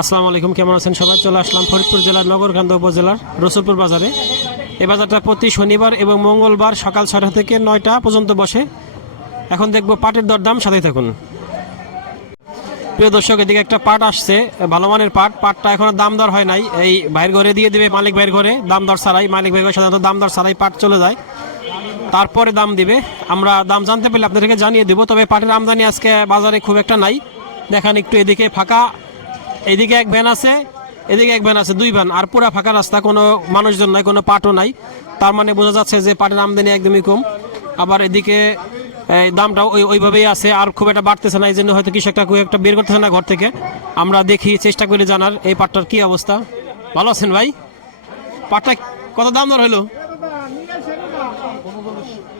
আসসালামু আলাইকুম, কেমন আছেন সবাই? চলে আসলাম ফরিদপুর জেলার নগরকান্দা উপজেলার রসুলপুর বাজারে। এই বাজারটা প্রতি শনিবার এবং মঙ্গলবার সকাল ছটা থেকে নয়টা পর্যন্ত বসে। এখন দেখব পাটের দরদাম সাথে থাকুন। প্রিয় দর্শক, এদিকে একটা পাট আসছে, ভালো মানের পাট। পাটটা এখনও দাম দর হয় নাই। এই ভাইয়ের ঘরে দিয়ে দিবে মালিক ভাইয়ের ঘরে, দাম দর ছাড়াই মালিক ভাইয়ের ঘরে সাধারণত দাম দর ছাড়াই পাট চলে যায়। তারপরে দাম দিবে। আমরা দাম জানতে পারলে আপনাদেরকে জানিয়ে দিব, তবে পাটের আমদানি আজকে বাজারে খুব একটা নাই। দেখেন একটু এদিকে ফাঁকা। এদিকে এক ভ্যান আছে, এদিকে এক ভ্যান আছে, দুই ভ্যান। আর পুরা ফাঁকা রাস্তা, কোনো মানুষজন নাই, কোনো পাটও নাই। তার মানে বোঝা যাচ্ছে যে পাটের আমদানি একদমই কম। আবার এদিকে, এই দামটাও ওই ওইভাবেই আছে, আর খুব একটা বাড়তেছে না এই জন্য হয়তো কৃষকটা খুব একটা বের করতেছে না ঘর থেকে। আমরা দেখি, চেষ্টা করি জানার, এই পাটটার কি অবস্থা। ভালো আছেন ভাই? পাটটা কত দাম দর হলো?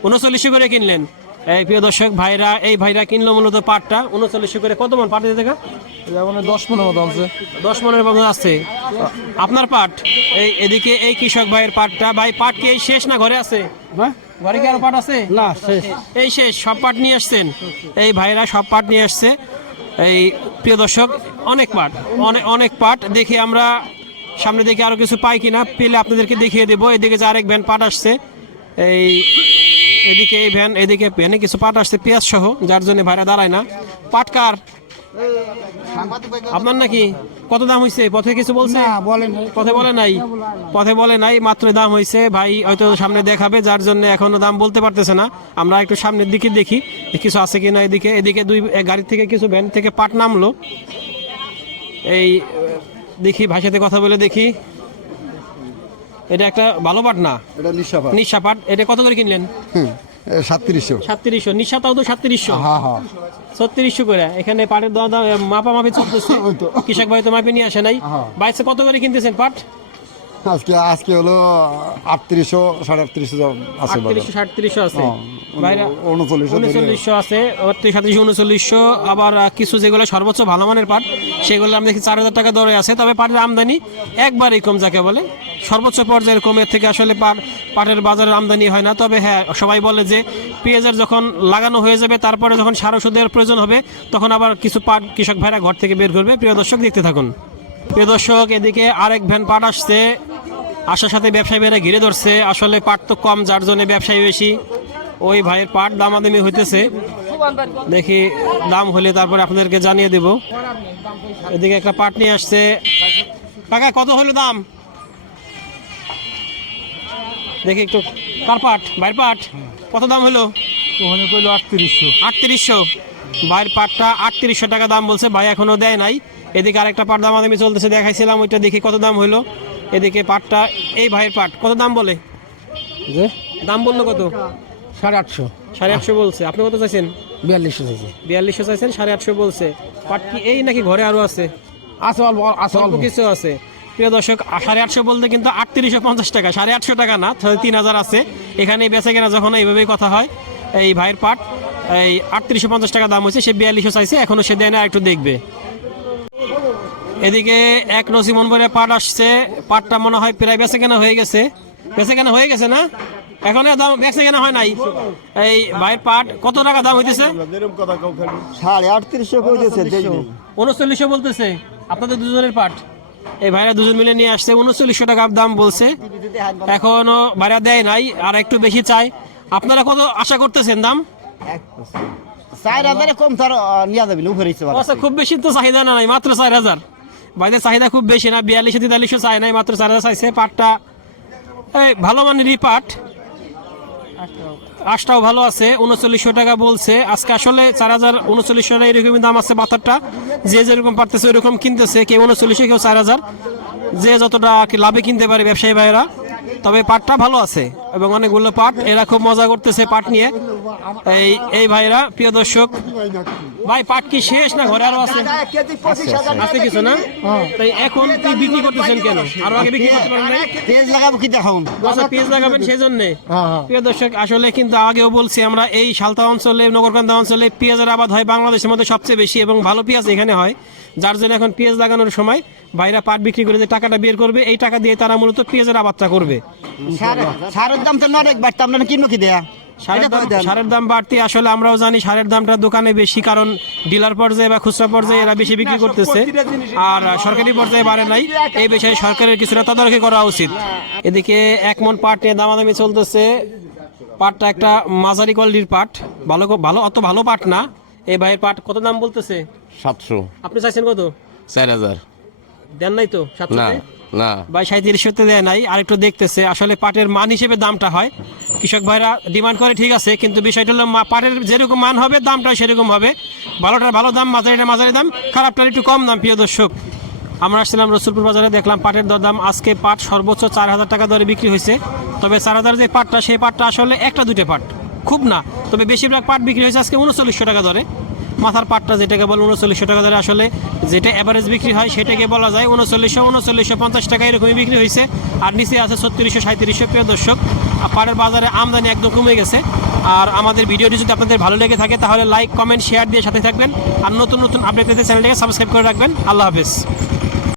উনচল্লিশশো করে কিনলেন। এই প্রিয় দর্শক ভাইরা এই ভাইরা কিনলো মূলত পাটটা। উনচল্লিশশো করে কত মন পাট দেখা দশ পনেরো মতো আছে দশ মনের মতো আছে। আপনার পাট এই এদিকে এই কৃষক ভাইয়ের পাটটা। ভাই পাট কি এই শেষ না ঘরে আছে? হ্যাঁ ঘরে কি আরও পাট আছে? না শেষ। এই শেষ সব পাট নিয়ে আসছেন। এই ভাইরা সব পাট নিয়ে আসছে। এই প্রিয় দর্শক অনেক পাট অনেক অনেক পাট। দেখি আমরা সামনে দেখে আরও কিছু পাই কিনা। পেলে আপনাদেরকে দেখিয়ে দেবো। এদিকে যে আরেক ভ্যান পাট আসছে। এই এদিকে এই ভ্যান এদিকে ভ্যানে কিছু পাট আসছে পেঁয়াজ সহ যার জন্য ভাইরা দাঁড়ায় না। পাটকার আপনার নাকি কত দাম হয়েছে পথে কিছু বলছে? পথে বলে নাই? পথে বলে নাই মাত্র দাম হয়েছে ভাই হয়তো সামনে দেখাবে যার জন্য এখনও দাম বলতে পারতেছে না। আমরা একটু সামনের দিকে দেখি কিছু আছে কি না এদিকে। এদিকে দুই গাড়ি থেকে কিছু ভ্যান থেকে পাট নামলো। এই দেখি ভাইয়ের সাথে কথা বলে দেখি। এটা একটা ভালো পাট না? এটা নিশা পাট। নিশা পাট। এটা কত করে কিনলেন? সাতত্রিশশো। সাতত্রিশশো। নিশা তাও তো সাতত্রিশশো। হ্যাঁ হ্যাঁ। ছত্রিশশো করে। এখানে পাটের দাম মাপা মাপি চলতেছে। কৃষক ভাই তো মাপে নিয়ে আসে নাই। বাইসে বাইশে কত করে কিনতেছেন পাট? আজকে আজকে হলো আটত্রিশশো সাড়ে আটত্রিশশো আছে। আটত্রিশশো সাতত্রিশশো আছে। হ্যাঁ, উনচল্লিশশো আছে বত্রিশ উনচল্লিশশো। আবার কিছু যেগুলো সর্বোচ্চ ভালো মানের পাট সেগুলো আমি দেখি চার হাজার টাকা দরে আছে। তবে পাটের আমদানি একবারই কম যাকে বলে। সর্বোচ্চ পর্যায়ের কমের থেকে আসলে পাট পাটের বাজারের আমদানি হয় না। তবে হ্যাঁ সবাই বলে যে পেঁয়াজের যখন লাগানো হয়ে যাবে তারপরে যখন সার ওষুধের প্রয়োজন হবে তখন আবার কিছু পাট কৃষক ভাইরা ঘর থেকে বের করবে। প্রিয় দর্শক দেখতে থাকুন। প্রিয় দর্শক এদিকে আরেক ভ্যান পাট আসছে। আসার সাথে ব্যবসায়ী ভাইরা ঘিরে ধরছে। আসলে পাট তো কম যার জন্য ব্যবসায়ী বেশি। ওই ভাইয়ের পাট দামাদামি হইতেছে। দেখি দাম হলে তারপরে আপনাদেরকে জানিয়ে দেব। এদিকে একটা পাট নিয়ে আসছে। টাকা কত হলো দাম? দেখি একটু। কার পাট? ভাইয়ের পাট? কত দাম হলো? ওখানে কইলো আটত্রিশশো। আটত্রিশশো। ভাইয়ের পাটটা আটত্রিশশো টাকা দাম বলছে। ভাই এখনও দেয় নাই। এদিকে আরেকটা পাট দাম আমি চলতেছে দেখাইছিলাম। ওইটা দেখি কত দাম হইল এদিকে পাটটা এই ভাইয়ের পাট কত দাম বলে? যে? দাম বলল কত? সাড়ে আটশো। সাড়ে আটশো বলছে। আপনি কত চাইছেন? বিয়াল্লিশশো চাইছে। বিয়াল্লিশশো চাইছেন সাড়ে আটশো বলছে। পাট কি এই নাকি ঘরে আরও আছে? আছে অল্প আছে অল্প কিছু আছে। প্রিয় দর্শক সাড়ে আটশো বলতে কিন্তু আটত্রিশশো পঞ্চাশ টাকা সাড়ে আটশো টাকা না তিন হাজার আছে। এখানে বেচে কেনা যখন এইভাবেই কথা হয় এই ভাইয়ের পাট এই আটত্রিশশো পঞ্চাশ টাকা দাম হয়েছে সে বিয়াল্লিশশো চাইছে এখনও সে দেয় না একটু দেখবে। এদিকে এক নসিমন ভরে পাট আসছে। পাটটা মনে হয় প্রায় বেচে কেনা হয়ে গেছে। বেচে কেনা হয়ে গেছে না? এখন দাম বেচে কেনা হয় নাই। এই ভাইয়ের পাট কত টাকা দাম হইতেছে? সাড়ে আটত্রিশশো উনচল্লিশশো বলতেছে। আপনাদের দুজনের পাট। এই ভাইরা দুজন মিলে নিয়ে আসছে। উনচল্লিশশো টাকা দাম বলছে। এখনও ভাইরা দেয় নাই আর একটু বেশি চাই আপনারা কত আশা করতেছেন দাম? চার হাজারে কম তার নিয়ে যাবেন উপরে আচ্ছা খুব বেশি তো চাহিদা না নাই মাত্র চার হাজার। ভাইদের চাহিদা খুব বেশি না বিয়াল্লিশশো তেতাল্লিশশো চাই নাই, মাত্র চার হাজার চাইছে পাটটা। এই, ভালো মানেরই পাট। আশটাও ভালো আছে, উনচল্লিশশো টাকা বলছে। আজকে আসলে চার হাজার উনচল্লিশশো টাকা এরকমই দাম আছে বাতারটা যে যেরকম পারতেছে ওরকম কিনতেছে, কেউ উনচল্লিশশো কেউ চার হাজার। যে যতটা লাভে কিনতে পারে ব্যবসায়ী ভাইয়েরা। তবে পাটটা ভালো আছে। এবং অনেকগুলো পাট। এরা খুব মজা করতেছে পাট নিয়ে। এই এই ভাইরা প্রিয় দর্শক ভাই পাট কি শেষ না ঘরে আরও আছে? আছে কিছু না? তাই এখন তুই বিক্রি করতেছেন কেন? আরও আগে বিক্রি করতে পারেন তেজ লাগাবো কি দেখাউন আচ্ছা পেঁয়াজ লাগাবেন সেই জন্যে প্রিয় দর্শক আসলে কিন্তু আগেও বলছি আমরা এই সালতা অঞ্চলে নগরকান্দা অঞ্চলে পেঁয়াজের আবাদ হয় বাংলাদেশের মধ্যে সবচেয়ে বেশি এবং ভালো পেঁয়াজ এখানে হয়। যার জন্য এখন পেঁয়াজ লাগানোর সময় ভাইরা পাট বিক্রি করে যে টাকাটা বের করবে এই টাকা দিয়ে তারা মূলত পেঁয়াজের আবাদটা করবে। দাম তো নরেক বাড়তে আপনারা কিনো কি দেয়া? সারের দাম বাড়তি আসলে আমরাও জানি সারের দামটা দোকানে বেশি কারণ ডিলার পর্যায়ে বা খুচরা পর্যায়ে এরা বেশি বিক্রি করতেছে। আর সরকারি পর্যায়ে বাড়ে নাই এই বিষয়ে সরকারের কিছুটা তদারকি করা উচিত। এদিকে এক মন পাট নিয়ে দামাদামি চলতেছে। পাটটা একটা মাঝারি কোয়ালিটির পাট ভালো ভালো অত ভালো পাট না। এই ভাইয়ের পাট কত দাম বলতেছে? সাতশো। আপনি চাইছেন কত? চার হাজার। দেন নাই তো না। সাতশোতে না। ভাই সাঁত্রিশশোতে দেয় নাই, আরেকটু দেখতেছে। আসলে পাটের মান হিসেবে দামটা হয়। কৃষক ভাইরা ডিমান্ড করে ঠিক আছে, কিন্তু বিষয়টা হলো পাটের যেরকম মান হবে দামটা সেরকম হবে। ভালোটার ভালো দাম মাঝারিটা মাঝারি দাম, খারাপটার একটু কম দাম, প্রিয় দর্শক। আমরা আসছিলাম রসুলপুর বাজারে, দেখলাম পাটের দরদাম। আজকে পাট সর্বোচ্চ চার হাজার টাকা দরে বিক্রি হয়েছে। তবে চার হাজার যে পাটটা, সেই পাটটা আসলে একটা দুটো পাট, খুব না। তবে বেশিরভাগ পাট বিক্রি হয়েছে আজকে উনচল্লিশশো টাকা দরে। মাথার পাটটা যেটাকে বলে উনচল্লিশশো টাকা ধরে আসলে, যেটা অ্যাভারেজ বিক্রি হয় সেটাকে বলা যায় উনচল্লিশশো উনচল্লিশশো পঞ্চাশ টাকা এরকমই বিক্রি হয়েছে। আর নিচে আছে ছত্রিশশো সাঁত্রিশশো প্রিয় দর্শক। পাটের বাজারে আমদানি একদম কমে গেছে। আর আমাদের ভিডিওটি যদি আপনাদের ভালো লেগে থাকে, তাহলে লাইক কমেন্ট শেয়ার দিয়ে সাথে থাকবেন। আর নতুন নতুন আপডেট পেতে চ্যানেলটাকে সাবস্ক্রাইব করে রাখবেন। আল্লাহ হাফেজ।